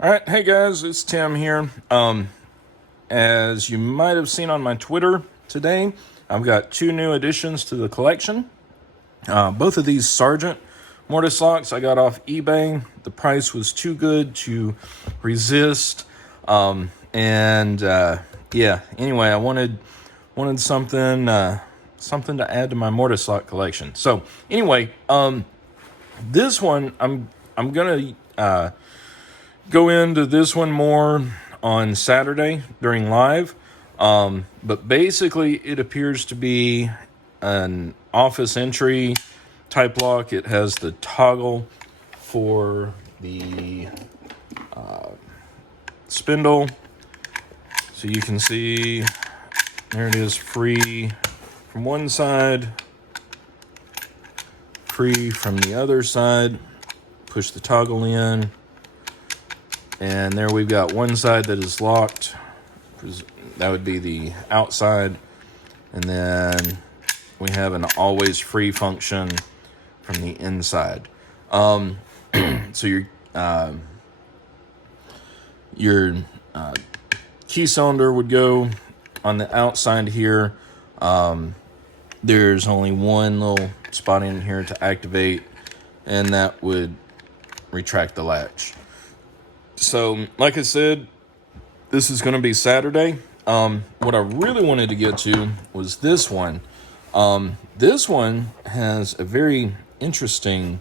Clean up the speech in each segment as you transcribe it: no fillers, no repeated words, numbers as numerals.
All right, hey guys, it's Tim here. As you might have seen on my Twitter today, I've got two new additions to the collection. Both of these Sargent mortise locks I got off eBay. The price was too good to resist. Yeah. Anyway, I wanted something to add to my mortise lock collection. So anyway, this one I'm gonna go into this one more on Saturday during live. But basically, it appears to be an office entry type lock. It has the toggle for the spindle. So you can see there it is, free from one side, free from the other side. Push the toggle in. And there we've got one side that is locked. That would be the outside. And then we have an always free function from the inside. So your key cylinder would go on the outside here. There's only one little spot in here to activate, and that would retract the latch. So, like I said, this is going to be Saturday. What I really wanted to get to was this one. This one has a very interesting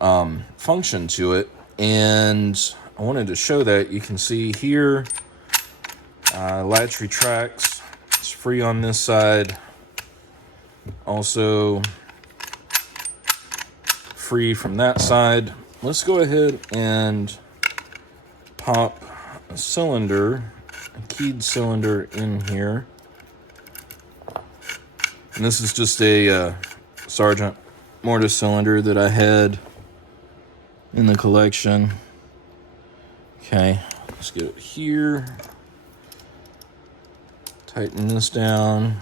function to it, and I wanted to show that. You can see here, latch retracts. It's free on this side. Also free from that side. Let's go ahead and pop a cylinder, a keyed cylinder in here. And this is just a Sargent mortise cylinder that I had in the collection. Okay, let's get it here. Tighten this down.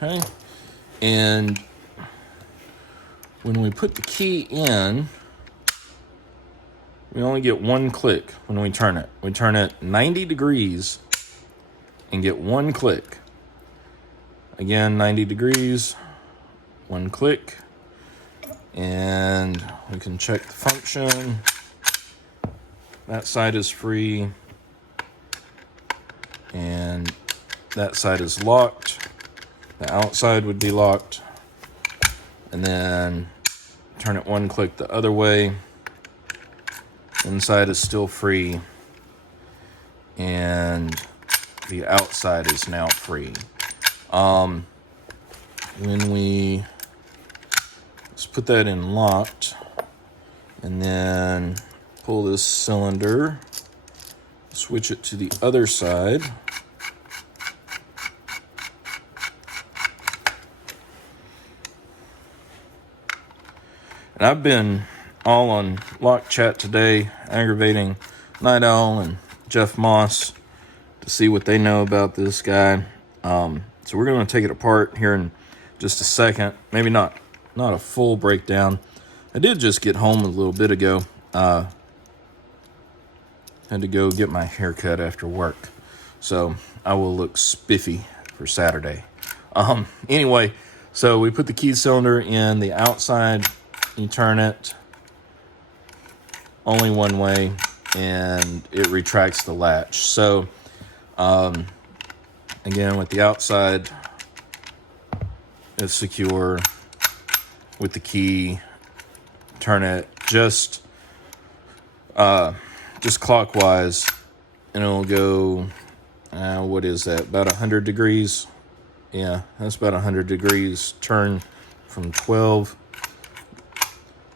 Okay, and when we put the key in, we only get one click when we turn it. We turn it 90 degrees and get one click. Again, 90 degrees, one click. And we can check the function. That side is free. And that side is locked. The outside would be locked. And then turn it one click the other way. Inside is still free. And the outside is now free. When let's put that in locked. And then pull this cylinder. Switch it to the other side. And I've been all on Lock Chat today, aggravating Night Owl and Jeff Moss to see what they know about this guy. So we're going to take it apart here in just a second. Maybe not a full breakdown. I did just get home a little bit ago. Had to go get my hair cut after work. So I will look spiffy for Saturday. Anyway, so we put the key cylinder in the outside. You turn it only one way, and it retracts the latch. So, again, with the outside, it's secure. With the key, turn it just clockwise, and it'll go. What is that? About 100 degrees. Yeah, that's about 100 degrees. Turn from 12.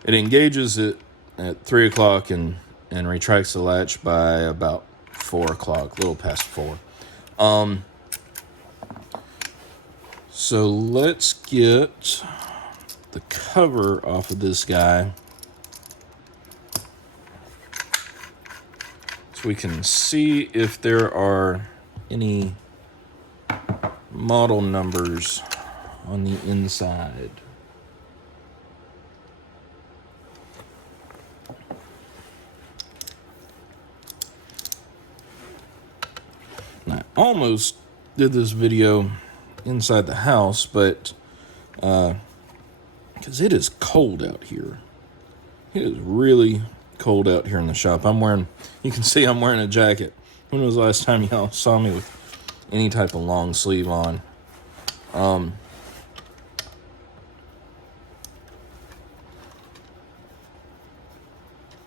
It engages it at 3 o'clock and retracts the latch by about 4 o'clock, a little past 4. So let's get the cover off of this guy so we can see if there are any model numbers on the inside. And I almost did this video inside the house, but because it is cold out here. It is really cold out here in the shop. You can see I'm wearing a jacket. When was the last time y'all saw me with any type of long sleeve on?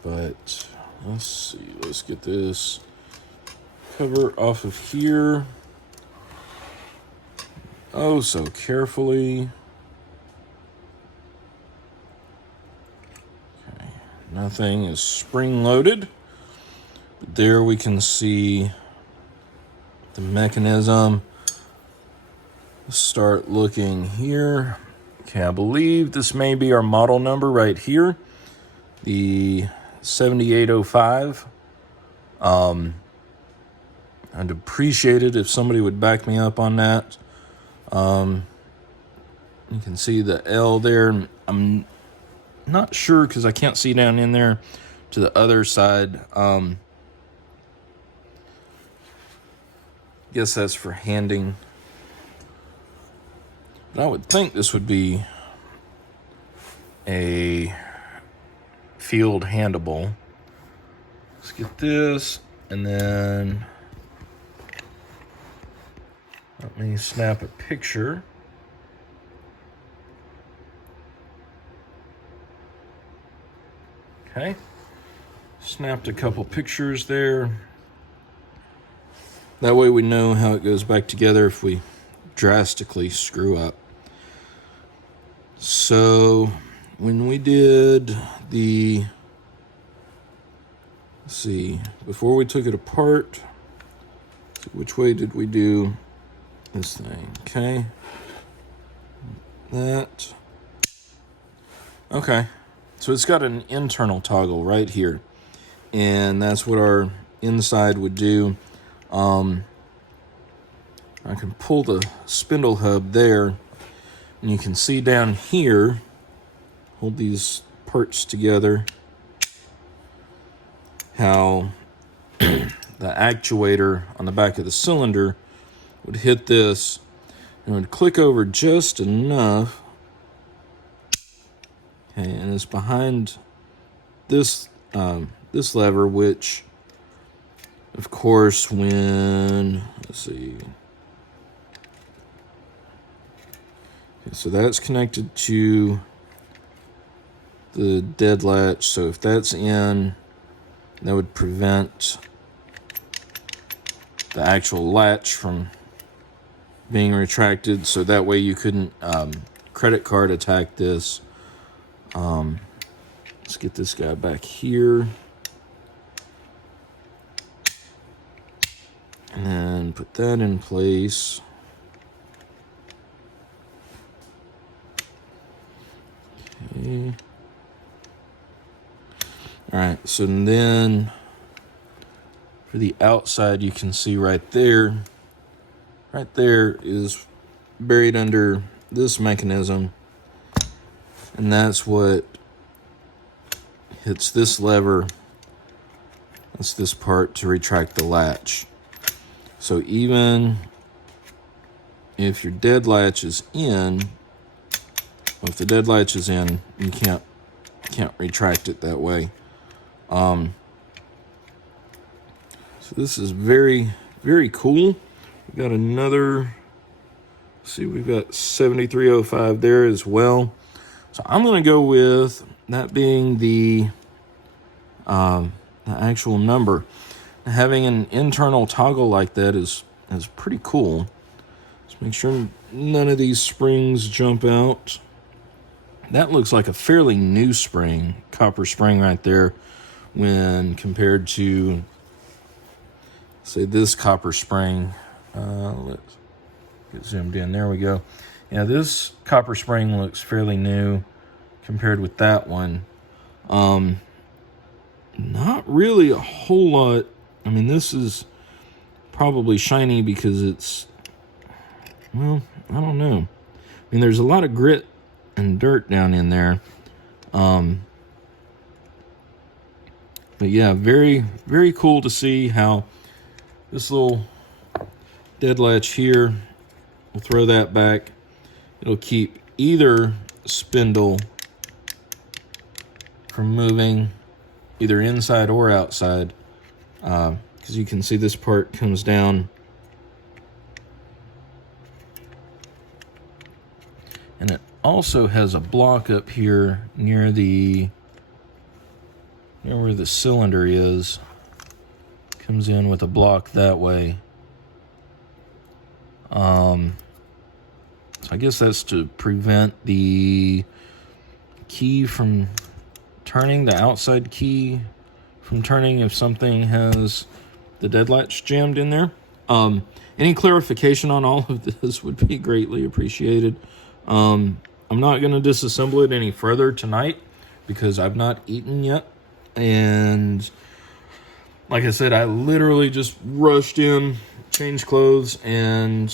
But let's see. Let's get this cover off of here. Oh, so carefully. Okay, nothing is spring-loaded. But there we can see the mechanism. Let's start looking here. Okay, I believe this may be our model number right here. The 7805. I'd appreciate it if somebody would back me up on that. You can see the L there. I'm not sure because I can't see down in there to the other side. Guess that's for handing. But I would think this would be a field handable. Let's get this, and then let me snap a picture. Okay, snapped a couple pictures there. That way we know how it goes back together if we drastically screw up. So when we did the, let's see, before we took it apart, which way did we do this thing? Okay, that. Okay, so it's got an internal toggle right here, and that's what our inside would do. I can pull the spindle hub there, and you can see down here, hold these parts together, how the actuator on the back of the cylinder would hit this and would click over just enough. Okay, and it's behind this this lever, which of course when, let's see, okay, so that's connected to the dead latch, so if that's in, that would prevent the actual latch from being retracted, so that way you couldn't credit card attack this. Let's get this guy back here. And then put that in place. Okay. All right, so then for the outside, you can see right there is buried under this mechanism, and that's what hits this lever. That's this part to retract the latch. So even if your dead latch is in, well, if the dead latch is in, you can't retract it that way. So this is very, very cool. We've got another, see, we've got 7305 there as well. So I'm going to go with that being the actual number. Having an internal toggle like that is pretty cool. Let's make sure none of these springs jump out. That looks like a fairly new spring, copper spring right there, when compared to, say, this copper spring. Let's get zoomed in. There we go. Yeah, this copper spring looks fairly new compared with that one. Not really a whole lot. I mean, this is probably shiny because it's, well, I don't know. mean, there's a lot of grit and dirt down in there. But yeah, very, very cool to see how this little dead latch here, we'll throw that back. It'll keep either spindle from moving either inside or outside. Because you can see this part comes down. And it also has a block up here near where the cylinder is. Comes in with a block that way. So I guess that's to prevent the key from turning, the outside key from turning if something has the dead latch jammed in there. Any clarification on all of this would be greatly appreciated. I'm not going to disassemble it any further tonight because I've not eaten yet. And like I said, I literally just rushed in, changed clothes, and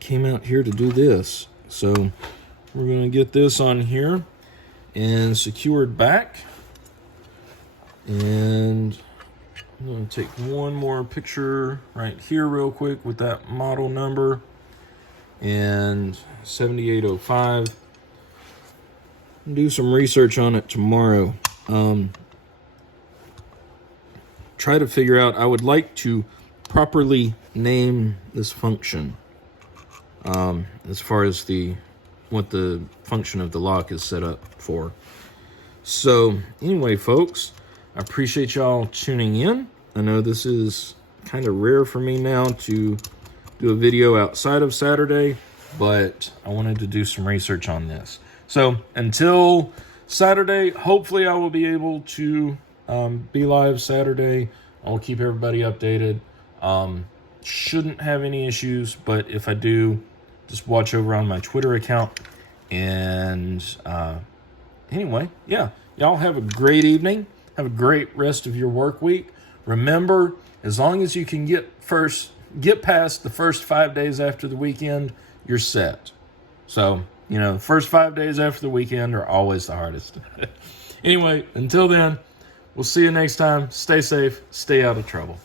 came out here to do this. So we're going to get this on here and secured back. And I'm going to take one more picture right here real quick with that model number and 7805. Do some research on it tomorrow. Try to figure out, I would like to properly name this function. As far as what the function of the lock is set up for. So anyway, folks, I appreciate y'all tuning in. I know this is kind of rare for me now to do a video outside of Saturday, but I wanted to do some research on this. So until Saturday, hopefully I will be able to be live Saturday. I'll keep everybody updated. Shouldn't have any issues, but if I do, just watch over on my Twitter account. And anyway, yeah, y'all have a great evening. Have a great rest of your work week. Remember, as long as you can get past the first 5 days after the weekend, you're set. So, the first 5 days after the weekend are always the hardest. Anyway, until then, we'll see you next time. Stay safe. Stay out of trouble.